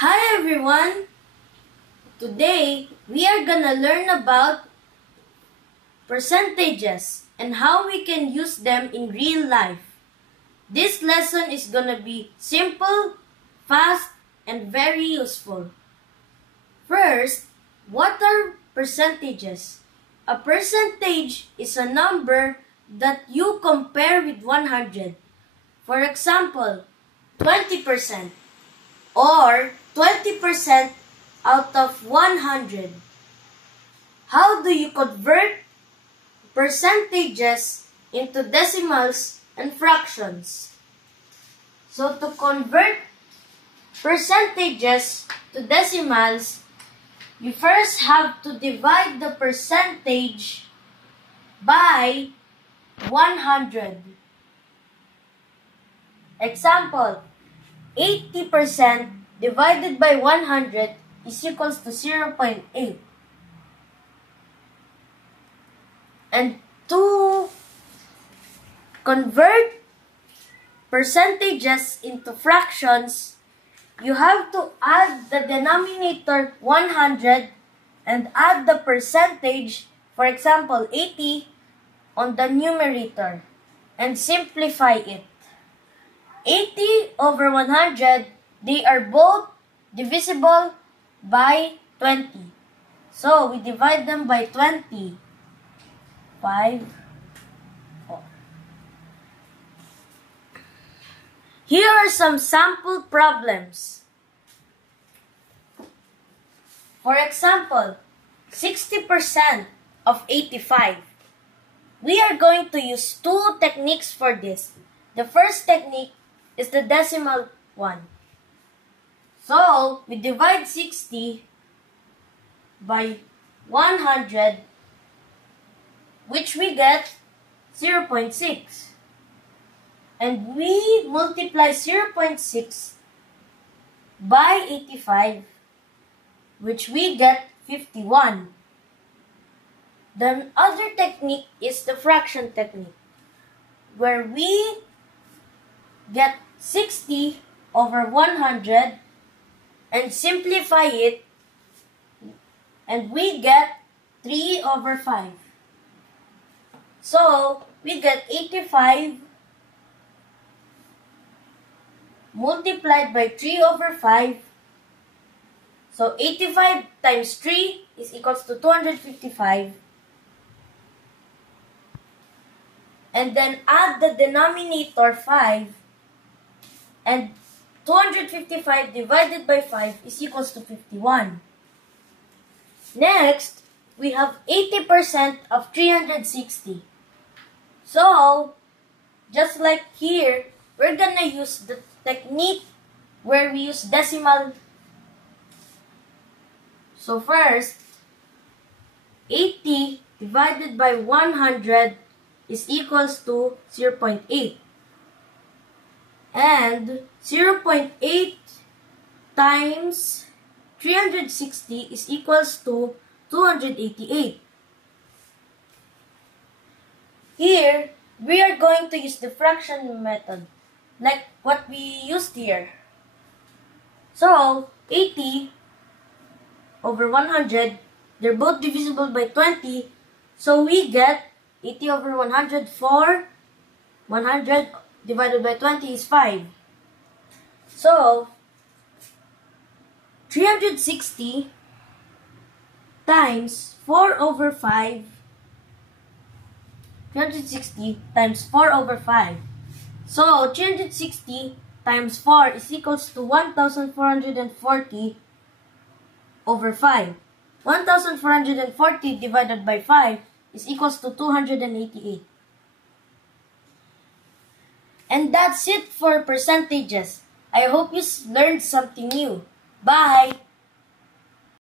Hi everyone! Today, we are gonna learn about percentages and how we can use them in real life. This lesson is gonna be simple, fast, and very useful. First, what are percentages? A percentage is a number that you compare with 100. For example, 20%. Or 20% out of 100. How do you convert percentages into decimals and fractions? So to convert percentages to decimals, you first have to divide the percentage by 100. Example, 80% divided by 100 is equals to 0.8. And to convert percentages into fractions, you have to add the denominator 100 and add the percentage, for example 80, on the numerator and simplify it. 80 over 100, they are both divisible by 20. So, we divide them by 20. 5, 4. Here are some sample problems. For example, 60% of 85. We are going to use two techniques for this. The first technique is the decimal one. So, we divide 60 by 100, which we get 0.6. And we multiply 0.6 by 85, which we get 51. The other technique is the fraction technique, where we get 60 over 100 and simplify it, and we get 3 over 5. So, we get 85 multiplied by 3 over 5. So, 85 times 3 is equals to 255. And then add the denominator 5. And 255 divided by 5 is equals to 51. Next, we have 80% of 360. So, just like here, we're gonna use the technique where we use decimal. So first, 80 divided by 100 is equals to 0.8. And 0.8 times 360 is equals to 288. Here, we are going to use the fraction method, like what we used here. So, 80 over 100, they're both divisible by 20, so we get 80 over 100 for 100 divided by 20 is 5. So, 360 times 4 over 5, 360 times 4 over 5. So, 360 times 4 is equals to 1,440 over 5. 1,440 divided by 5 is equals to 288. And that's it for percentages. I hope you learned something new. Bye!